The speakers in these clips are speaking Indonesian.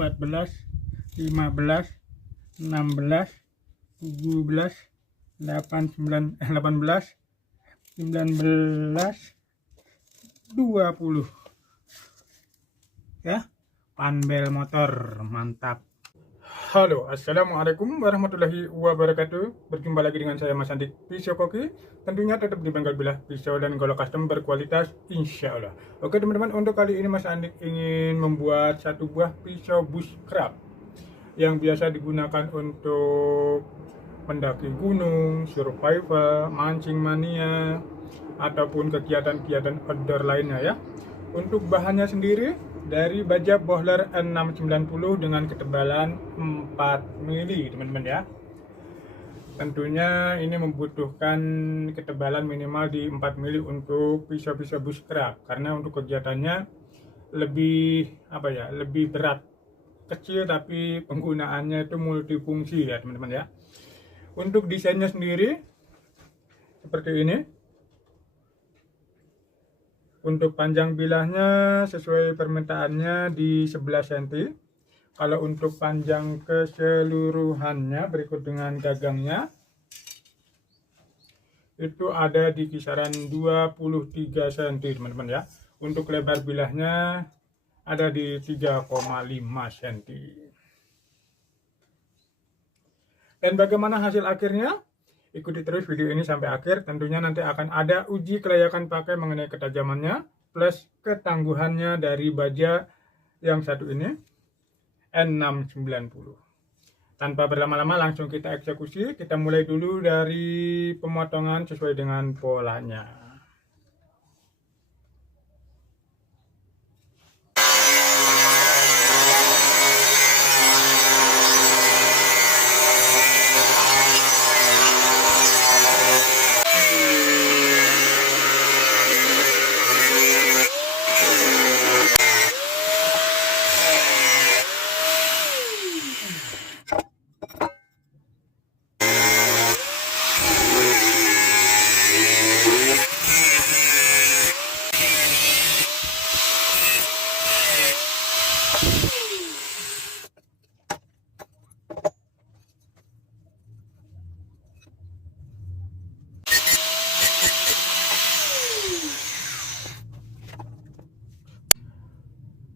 14, 15, 16, 17, 18, 19, 20. Ya, panbel motor mantap. Halo, assalamualaikum warahmatullahi wabarakatuh. Berjumpa lagi dengan saya Mas Andik Pisau Koki. Tentunya tetap di bengkel bilah pisau dan golok custom berkualitas, insya Allah. Oke teman-teman, untuk kali ini Mas Andik ingin membuat satu buah pisau bushcraft yang biasa digunakan untuk mendaki gunung, survival, mancing mania, ataupun kegiatan-kegiatan outdoor lainnya ya. Untuk bahannya sendiri dari baja Bohler N690 dengan ketebalan 4 mili teman-teman ya. Tentunya ini membutuhkan ketebalan minimal di 4 mili untuk pisau-pisau bushcraft, karena untuk kegiatannya lebih lebih berat, kecil tapi penggunaannya itu multifungsi ya teman-teman ya. Untuk desainnya sendiri seperti ini. Untuk panjang bilahnya sesuai permintaannya di 11 cm. Kalau untuk panjang keseluruhannya berikut dengan gagangnya itu ada di kisaran 23 cm teman-teman ya. Untuk lebar bilahnya ada di 3,5 cm. Dan bagaimana hasil akhirnya? Ikuti terus video ini sampai akhir. Tentunya nanti akan ada uji kelayakan pakai mengenai ketajamannya plus ketangguhannya dari baja yang satu ini N690. Tanpa berlama-lama langsung kita eksekusi. Kita mulai dulu dari pemotongan sesuai dengan polanya.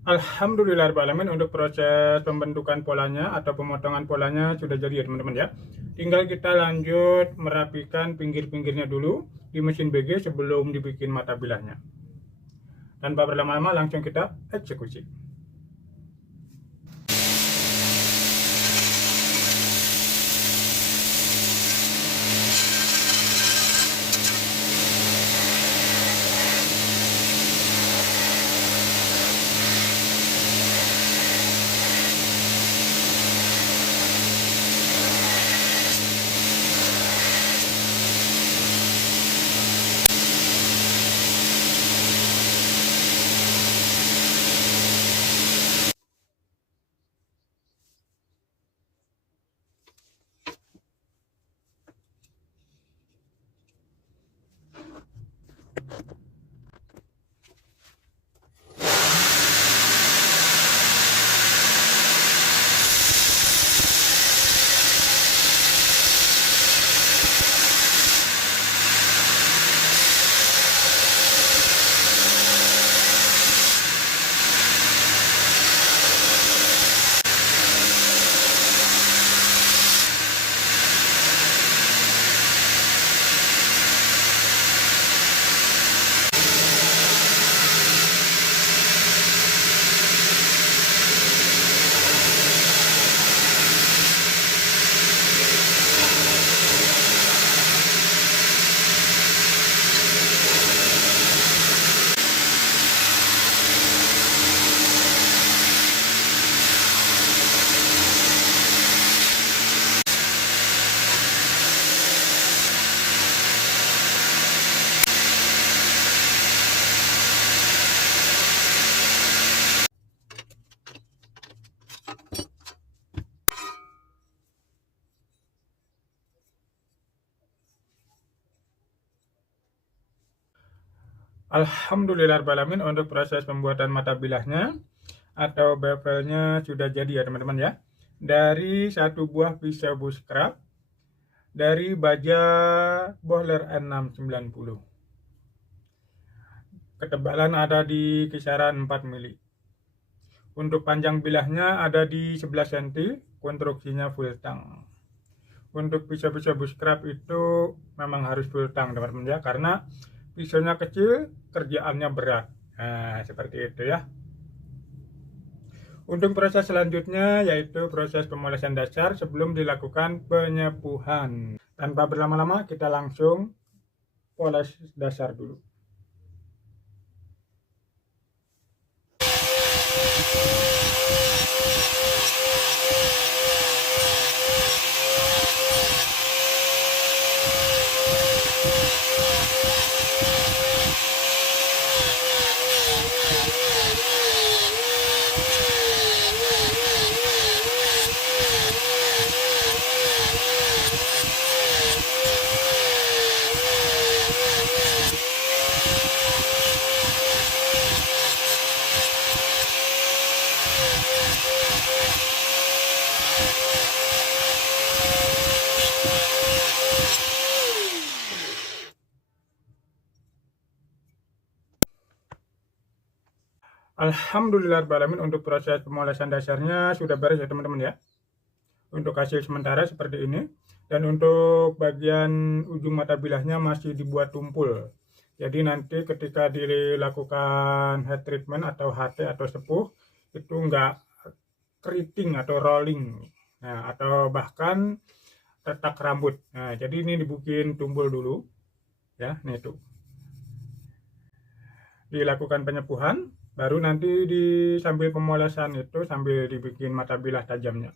Alhamdulillahirrahmanirrahim, untuk proses pembentukan polanya atau pemotongan polanya sudah jadi ya teman-teman ya. Tinggal kita lanjut merapikan pinggir-pinggirnya dulu di mesin BG sebelum dibikin mata bilahnya. Tanpa berlama-lama langsung kita eksekusi. Alhamdulillahirrahmanirrahim, untuk proses pembuatan mata bilahnya atau bevelnya sudah jadi ya teman-teman ya. Dari satu buah pisau bushcraft dari baja Bohler N690. Ketebalan ada di kisaran 4 mili. Untuk panjang bilahnya ada di 11 cm, konstruksinya full tang. Untuk pisau-pisau bushcraft itu memang harus full tang teman-teman ya, karena pisaunya kecil, kerjaannya berat. Nah, seperti itu ya. Untuk proses selanjutnya yaitu proses pemolesan dasar sebelum dilakukan penyepuhan. Tanpa berlama-lama kita langsung poles dasar dulu. Alhamdulillahirrahmanirrahim, untuk proses pemolesan dasarnya sudah beres ya teman-teman ya. Untuk hasil sementara seperti ini. Dan untuk bagian ujung mata bilahnya masih dibuat tumpul. Jadi nanti ketika dilakukan head treatment atau HT atau sepuh itu enggak keriting atau rolling. Nah, atau bahkan retak rambut. Nah, jadi ini dibikin tumpul dulu. Ya, nih tuh. Dilakukan penyepuhan, baru nanti sambil pemolesan itu sambil dibikin mata bilah tajamnya.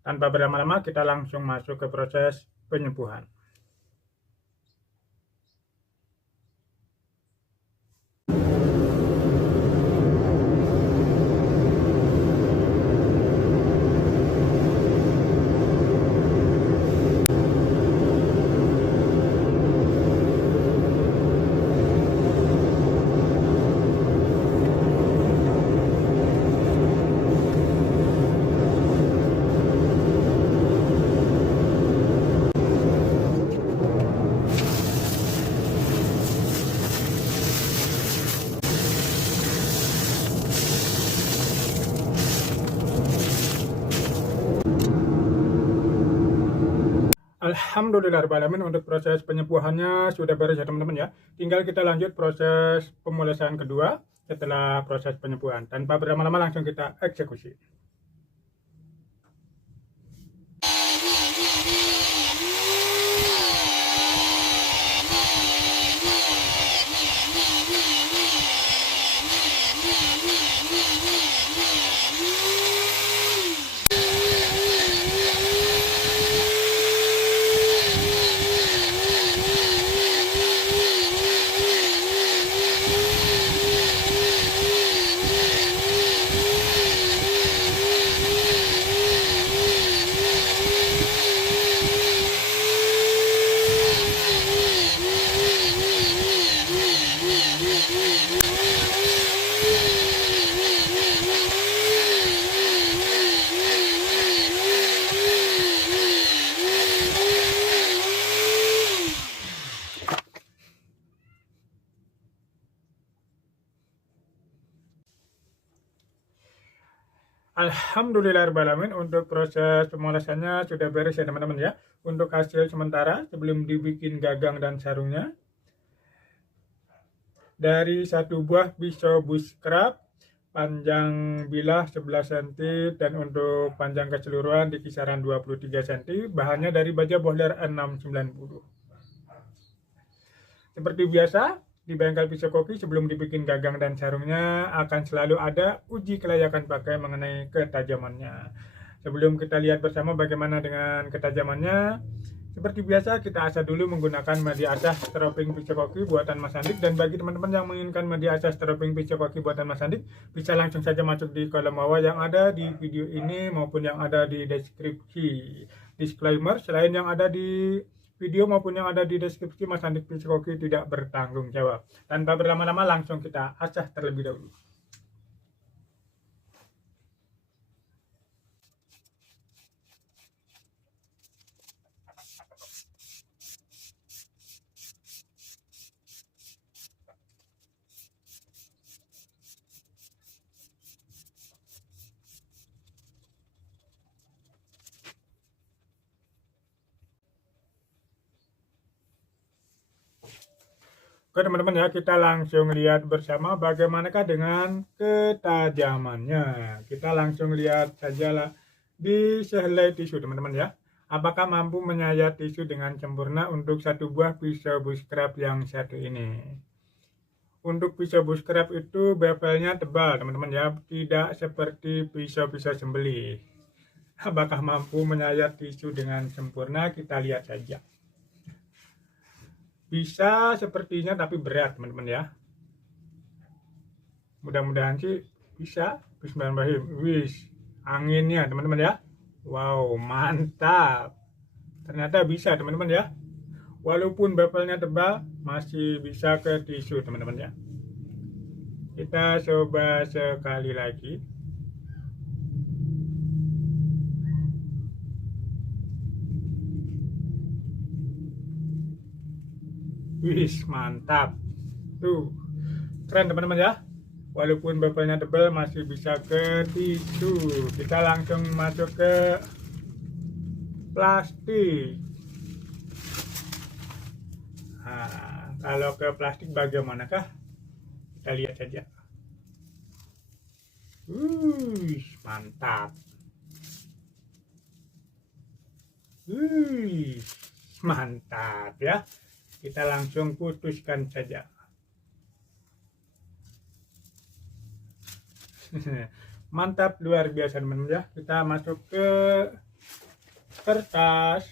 Tanpa berlama-lama kita langsung masuk ke proses penyepuhan. Alhamdulillahirrahmanirrahim, untuk proses penyepuhannya sudah beres ya teman-teman ya. Tinggal kita lanjut proses pemolesan kedua setelah proses penyepuhan. Tanpa berlama-lama langsung kita eksekusi. Alhamdulillahirrahmanirrahim, untuk proses pemolesannya sudah beres ya teman-teman ya. Untuk hasil sementara sebelum dibikin gagang dan sarungnya, dari satu buah pisau bushcraft panjang bilah 11 cm dan untuk panjang keseluruhan di kisaran 23 cm. Bahannya dari baja Bohler N690. Seperti biasa di bengkel pisau koki sebelum dibikin gagang dan sarungnya akan selalu ada uji kelayakan pakai mengenai ketajamannya. Sebelum kita lihat bersama bagaimana dengan ketajamannya, seperti biasa kita asah dulu menggunakan media asah stropping pisau koki buatan Mas Andik. Dan bagi teman-teman yang menginginkan media asah stropping pisau koki buatan Mas Andik, bisa langsung saja masuk di kolom bawah yang ada di video ini maupun yang ada di deskripsi. Disclaimer, selain yang ada di video maupun yang ada di deskripsi, Mas Andik pisau koki tidak bertanggung jawab. Tanpa berlama-lama langsung kita asah terlebih dahulu. Oke teman-teman ya, kita langsung lihat bersama bagaimanakah dengan ketajamannya. Kita langsung lihat sajalah di sehelai tisu teman-teman ya. Apakah mampu menyayat tisu dengan sempurna untuk satu buah pisau bushcraft yang satu ini. Untuk pisau bushcraft itu bevelnya tebal teman-teman ya, tidak seperti pisau-pisau sembelih. Apakah mampu menyayat tisu dengan sempurna, kita lihat saja. Bisa sepertinya tapi berat teman-teman ya. Mudah-mudahan sih bisa. Bismillahirrahmanirrahim. Wis, anginnya teman-teman ya. Wow, mantap. Ternyata bisa teman-teman ya. Walaupun bevelnya tebal, masih bisa ke tisu teman-teman ya. Kita coba sekali lagi. Wis, mantap. Tuh, keren teman-teman ya. Walaupun bevelnya tebal masih bisa ke tisu. Kita langsung masuk ke plastik. Nah, kalau ke plastik bagaimanakah? Kita lihat saja. Mantap. Mantap ya. Kita langsung putuskan saja. Mantap, luar biasa teman-teman ya. Kita masuk ke kertas.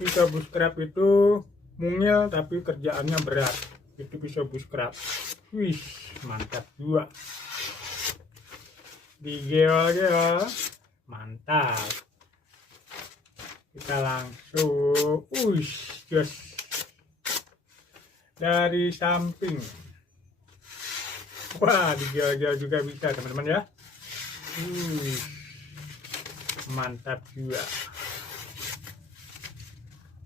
Pisau bushcraft itu mungil tapi kerjaannya berat. Itu pisau bushcraft. Wih, mantap juga. Digeol-geol. Mantap. Kita langsung just dari samping. Wah, digeol-geol juga bisa teman-teman ya. Mantap juga.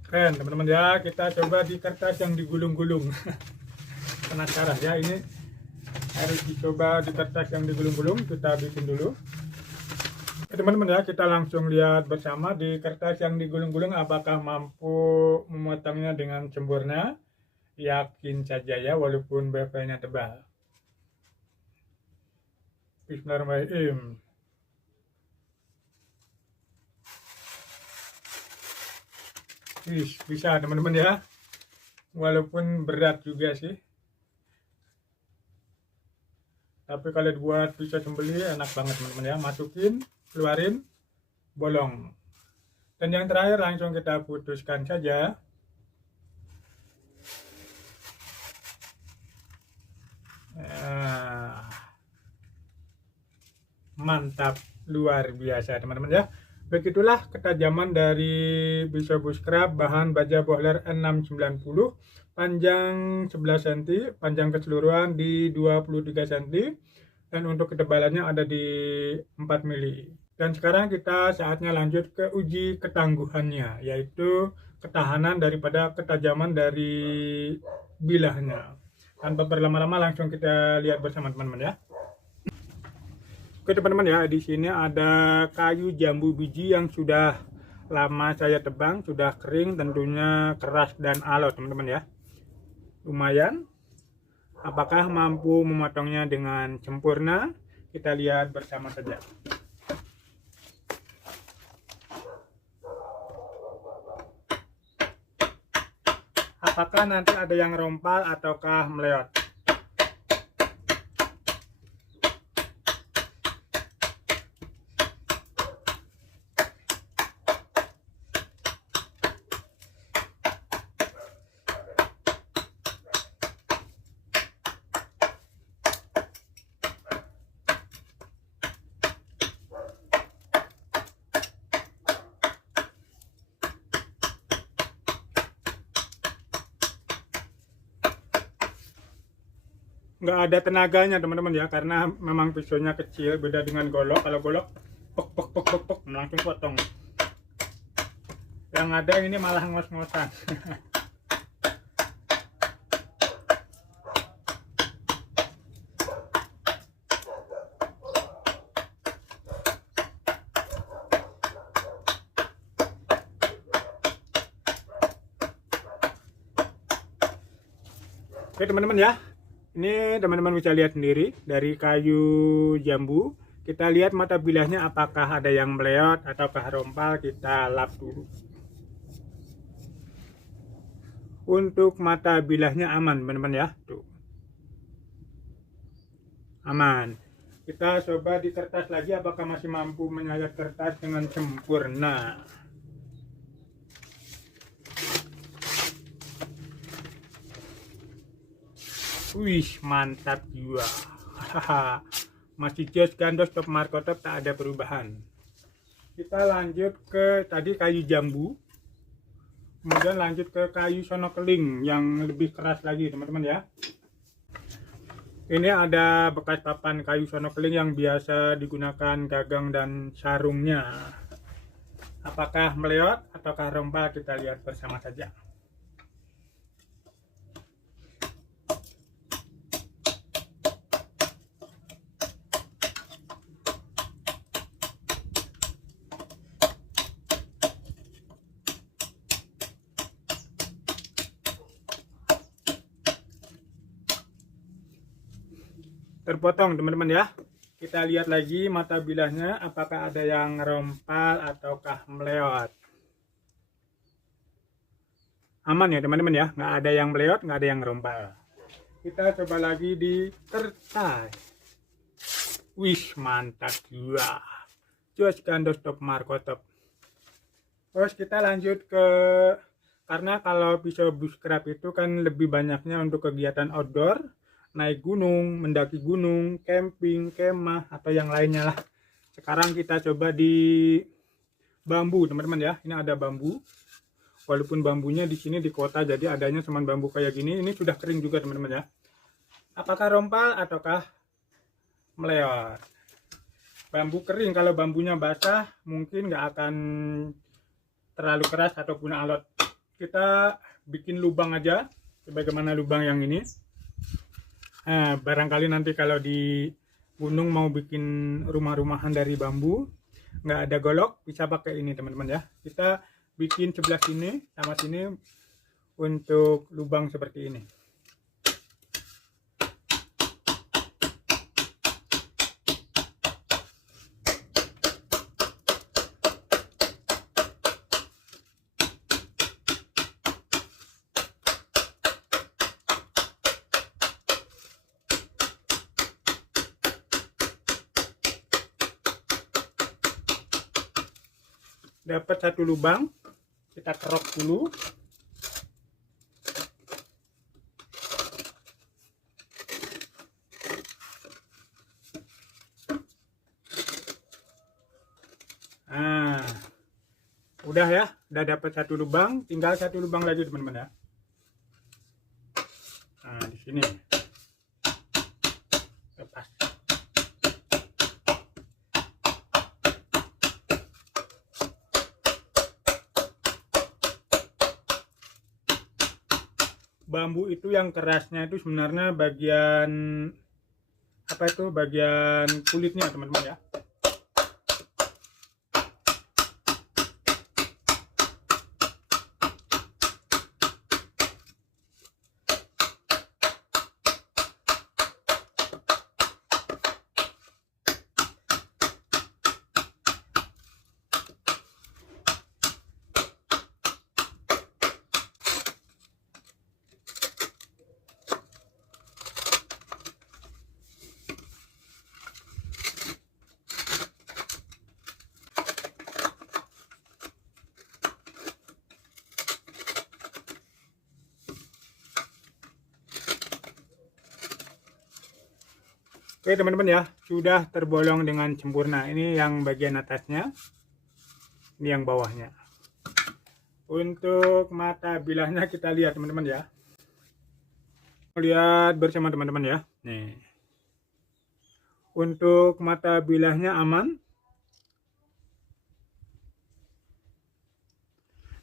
Keren teman-teman ya. Kita coba di kertas yang digulung-gulung. Penasaran ya, ini harus dicoba di kertas yang digulung-gulung. Kita bikin dulu. Teman-teman ya, kita langsung lihat bersama di kertas yang digulung-gulung apakah mampu memotongnya dengan sempurna. Yakin saja ya, walaupun bevelnya tebal. Bismillahirrahmanirrahim. Bisa teman-teman ya, walaupun berat juga sih. Tapi kalau buat pisau sembelih enak banget teman-teman ya. Masukin, keluarin, bolong. Dan yang terakhir langsung kita putuskan saja. Mantap, luar biasa teman-teman ya. Begitulah ketajaman dari pisau bushcraft bahan baja bohler 690, panjang 11 cm, panjang keseluruhan di 23 cm, dan untuk ketebalannya ada di 4 mili. Dan sekarang kita saatnya lanjut ke uji ketangguhannya, yaitu ketahanan daripada ketajaman dari bilahnya. Tanpa berlama-lama langsung kita lihat bersama teman-teman ya. Oke teman-teman ya, di sini ada kayu jambu biji yang sudah lama saya tebang, sudah kering, tentunya keras dan alot teman-teman ya. Lumayan. Apakah mampu memotongnya dengan sempurna? Kita lihat bersama saja. Apakah nanti ada yang rompal ataukah meleot? Nggak ada tenaganya teman-teman ya, karena memang pisaunya kecil, beda dengan golok. Kalau golok pok pok pok pok pok langsung potong. Yang ada ini malah ngos-ngosan. Oke teman-teman ya, ini teman-teman bisa lihat sendiri dari kayu jambu. Kita lihat mata bilahnya apakah ada yang meleot ataukah rompal, kita lap dulu. Untuk mata bilahnya aman teman-teman ya, tuh aman. Kita coba di kertas lagi apakah masih mampu menyayat kertas dengan sempurna. Wih, mantap juga. Masih jos gandos top markotop, tak ada perubahan. Kita lanjut ke tadi kayu jambu. Kemudian lanjut ke kayu sono keling yang lebih keras lagi teman-teman ya. Ini ada bekas papan kayu sono keling yang biasa digunakan gagang dan sarungnya. Apakah meleot ataukah rompal, kita lihat bersama saja. Terpotong teman-teman ya. Kita lihat lagi mata bilahnya apakah ada yang rompal ataukah meleot. Aman ya teman-teman ya, nggak ada yang meleot, nggak ada yang rompal. Kita coba lagi di kertas. Wih, mantap juga. Jos gandos top markotop. Terus kita lanjut ke, karena kalau pisau bushcraft itu kan lebih banyaknya untuk kegiatan outdoor, naik gunung, mendaki gunung, camping, kemah, atau yang lainnya lah. Sekarang kita coba di bambu teman-teman ya. Ini ada bambu. Walaupun bambunya di sini di kota, jadi adanya cuma bambu kayak gini. Ini sudah kering juga teman-teman ya. Apakah rompal ataukah meleot? Bambu kering, kalau bambunya basah mungkin nggak akan terlalu keras ataupun alot. Kita bikin lubang aja, sebagaimana lubang yang ini. Nah, barangkali nanti kalau di gunung mau bikin rumah-rumahan dari bambu, nggak ada golok, bisa pakai ini teman-teman ya. Kita bikin sebelah sini sama sini untuk lubang seperti ini. Dapat satu lubang, kita kerok dulu. Nah, udah ya, udah dapat satu lubang, tinggal satu lubang lagi teman-teman ya. Nah, di sini lepas. Bambu itu yang kerasnya itu sebenarnya bagian apa itu, bagian kulitnya teman-teman ya. Oke teman-teman ya, sudah terbolong dengan sempurna. Ini yang bagian atasnya, ini yang bawahnya. Untuk mata bilahnya kita lihat teman-teman ya. Lihat bersama teman-teman ya. Nih. Untuk mata bilahnya aman.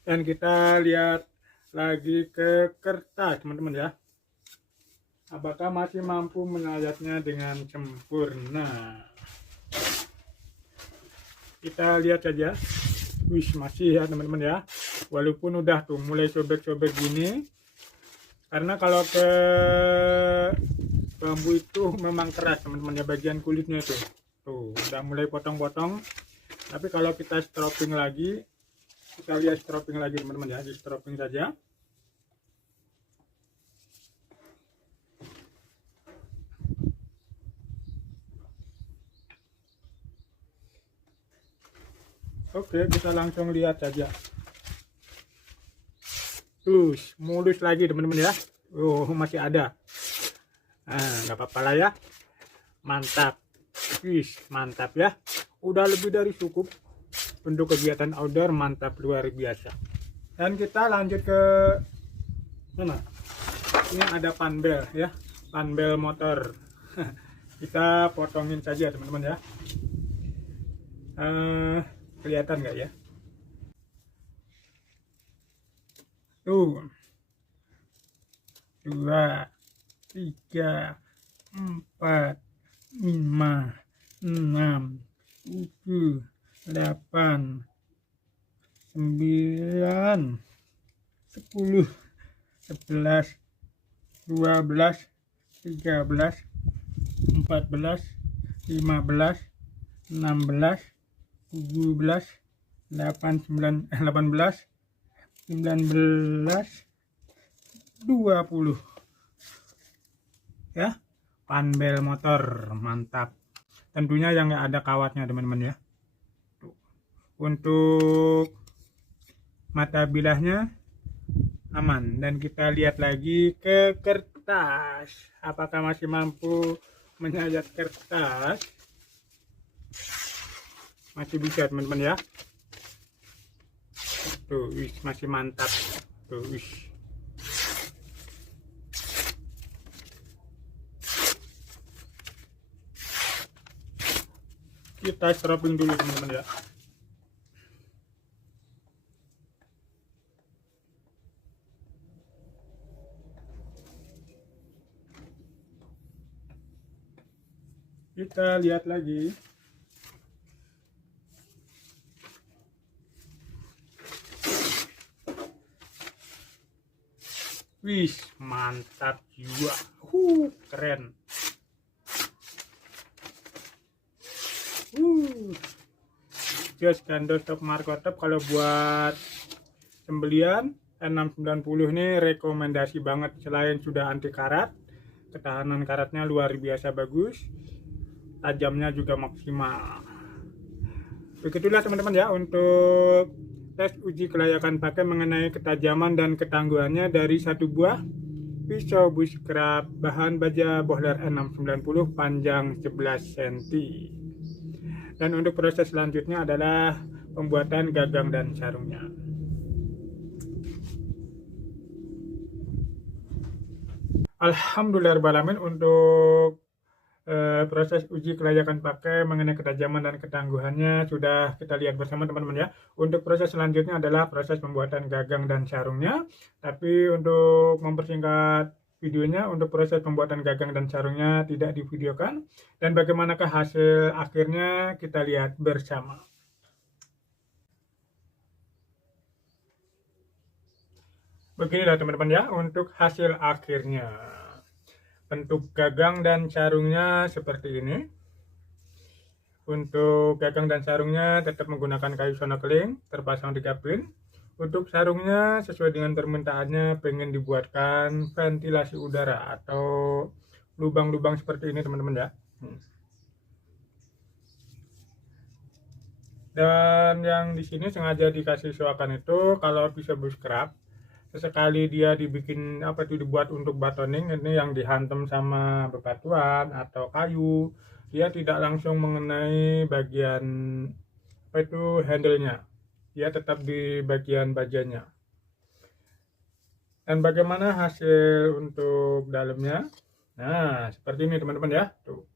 Dan kita lihat lagi ke kertas teman-teman ya. Apakah masih mampu menyayatnya dengan sempurna? Kita lihat saja. Wih, masih ya teman-teman ya. Walaupun udah tuh mulai sobek-sobek gini, Karena kalau ke bambu itu memang keras teman-teman ya, bagian kulitnya itu. Tuh, udah mulai potong-potong. Tapi kalau kita stropping lagi, kita lihat stropping lagi teman-teman ya, di stropping saja. Oke, kita langsung lihat saja. Terus mulus lagi teman-teman ya. Masih ada. Nggak apa-apa lah ya. Mantap. Wis, mantap ya. Udah lebih dari cukup untuk kegiatan outdoor, mantap luar biasa. Dan kita lanjut ke mana? Ini ada panbel ya, panbel motor. Kita potongin saja teman-teman ya. Kelihatan nggak ya? Tuh, 2, 3, 4, 5, 6, 7, 8, 9, 10, 11, 12, 13, 14, 15, 16, 17, 18, 19, 20 ya, panbel motor mantap. Tentunya yang nggak ada kawatnya teman-teman ya. Tuh. Untuk mata bilahnya aman. Dan kita lihat lagi ke kertas, apakah masih mampu menyayat kertas. Masih bisa teman-teman ya. Tuh, masih mantap. Tuh, kita stropping dulu teman-teman ya. Kita lihat lagi. Wih, mantap jiwa. Keren. Just gandos top markotop kalau buat sembelian N690 ini rekomendasi banget. Selain sudah anti karat, ketahanan karatnya luar biasa bagus, tajamnya juga maksimal. Begitulah teman-teman ya untuk tes uji kelayakan pakai mengenai ketajaman dan ketangguhannya dari satu buah pisau bushcraft bahan baja Bohler N690 panjang 11 cm. Dan untuk proses selanjutnya adalah pembuatan gagang dan sarungnya. Alhamdulillahirrahmanirrahim untuk proses uji kelayakan pakai mengenai ketajaman dan ketangguhannya sudah kita lihat bersama teman-teman ya. Untuk proses selanjutnya adalah proses pembuatan gagang dan sarungnya. Tapi untuk mempersingkat videonya, untuk proses pembuatan gagang dan sarungnya tidak divideokan. Dan bagaimanakah hasil akhirnya kita lihat bersama. Beginilah teman-teman ya untuk hasil akhirnya. Bentuk gagang dan sarungnya seperti ini. Untuk gagang dan sarungnya tetap menggunakan kayu sonokeling terpasang 3 pin. Untuk sarungnya sesuai dengan permintaannya pengen dibuatkan ventilasi udara atau lubang-lubang seperti ini teman-teman ya. Dan yang di sini sengaja dikasih soakan itu kalau pisau bushcraft sesekali dia dibikin dibuat untuk batoning, ini yang dihantam sama bebatuan atau kayu, dia tidak langsung mengenai bagian handle-nya, dia tetap di bagian bajanya. Dan bagaimana hasil untuk dalamnya? Nah, seperti ini teman-teman ya. Tuh.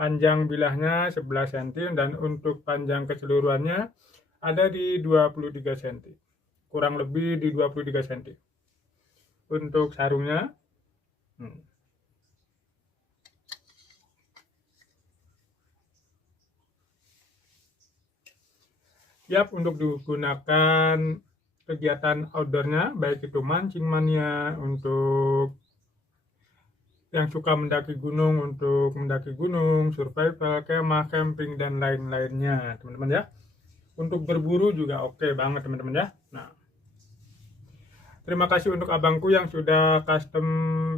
Panjang bilahnya 11 cm dan untuk panjang keseluruhannya ada di 23 cm. Kurang lebih di 23 cm. Untuk sarungnya siap untuk digunakan kegiatan outdoornya, baik itu mancing mania, untuk yang suka mendaki gunung, untuk mendaki gunung, survival, kemah, camping, dan lain-lainnya, teman-teman ya. Untuk berburu juga oke banget, teman-teman ya. Nah, terima kasih untuk abangku yang sudah custom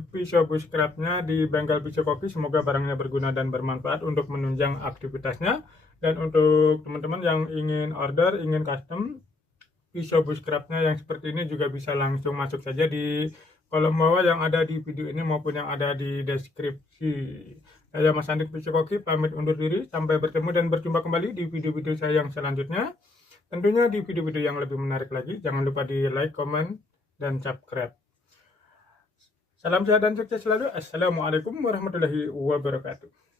pisau bushcraftnya di bengkel Pisau Koki. Semoga barangnya berguna dan bermanfaat untuk menunjang aktivitasnya. Dan untuk teman-teman yang ingin order, ingin custom pisau bushcraftnya yang seperti ini, juga bisa langsung masuk saja di kolom bawah yang ada di video ini maupun yang ada di deskripsi. Saya Mas Andik Pisau Koki pamit undur diri. Sampai bertemu dan berjumpa kembali di video-video saya yang selanjutnya. Tentunya di video-video yang lebih menarik lagi. Jangan lupa di like, comment, dan subscribe. Salam sehat dan sukses selalu. Assalamualaikum warahmatullahi wabarakatuh.